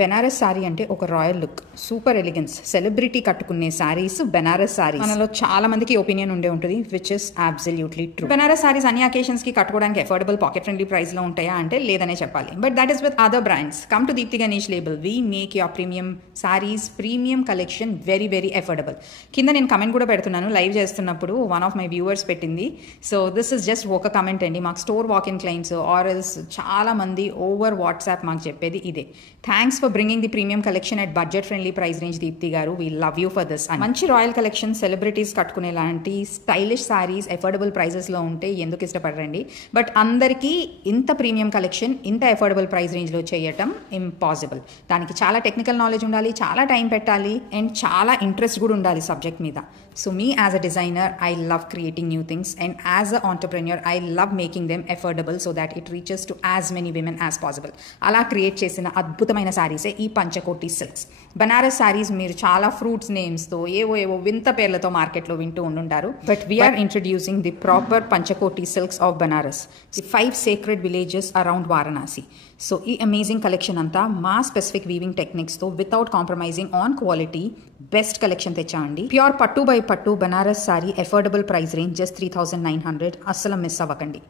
Banaras sorry అంటే ఒక royal look, super elegance, celebrity కట్టుకునే సారీస్ బెనారస్ సారీస్. మనలో చాలా మందికి ఒపీనియన్ ఉండే ఉంటుంది, which is absolutely true. Banaras saris అన్ని అకేషన్స్ కి కట్టుకోవడానికి అఫోర్డబుల్, పాకెట్ ఫ్రెండ్లీ ప్రైస్ లో ఉంటాయా అంటే లేదనే చెప్పాలి. But that is with other brands. Come to Deepthi Ganesh label. We make your premium saris, premium collection very very affordable. కింద నేను కమెంట్ కూడా పెడుతున్నాను, లైవ్ చేస్తున్నప్పుడు వన్ ఆఫ్ మై వ్యూవర్స్ పెట్టింది. సో దిస్ ఇస్ జస్ట్ ఒక కమెంట్ అండి. మాకు స్టోర్ వాక్ ఇన్ క్లయింట్స్ ఆర్ఎల్స్ చాలా మంది ఓవర్ వాట్సాప్ మాకు చెప్పేది ఇదే. Thanks for bringing the premium collection at budget friendly price range Deepti garu. We love you for this. మంచి రాయల్ కలెక్షన్, సెలబ్రిటీస్ కట్టుకునే లాంటి స్టైలిష్ సారీస్ అఫోర్డబుల్ ప్రైజెస్లో ఉంటే ఎందుకు ఇష్టపడరండి. బట్ అందరికీ ఇంత ప్రీమియం కలెక్షన్ ఇంత అఫోర్డబుల్ ప్రైస్ రేంజ్లో చేయటం ఇంపాసిబుల్. దానికి చాలా టెక్నికల్ నాలెడ్జ్ ఉండాలి, చాలా టైం పెట్టాలి, అండ్ చాలా ఇంట్రెస్ట్ కూడా ఉండాలి సబ్జెక్ట్ మీద. So me as a designer, I love creating new things, and as a entrepreneur I love making them affordable so that it reaches to as many women as possible. అలా create చేసిన అద్భుతమైన సారీసే ఈ పంచకోటి silks. Banaras saris మీరు చాలా fruits నేమ్స్తో ఏవో వింత పేర్లతో మార్కెట్లో వింటూ ఉండుంటారు. But we are introducing the proper Panchakoti silks of Banaras, the 5 sacred villages around Varanasi. So ఈ అమేజింగ్ కలెక్షన్ అంతా మా స్పెసిఫిక్ వీవింగ్ టెక్నిక్స్తో without compromising on quality best collection తెచ్చామండి. ప్యూర్ పట్టు బై పట్టు Banaras saree affordable price range just 3900. అస్సలు మిస్ అవ్వకండి.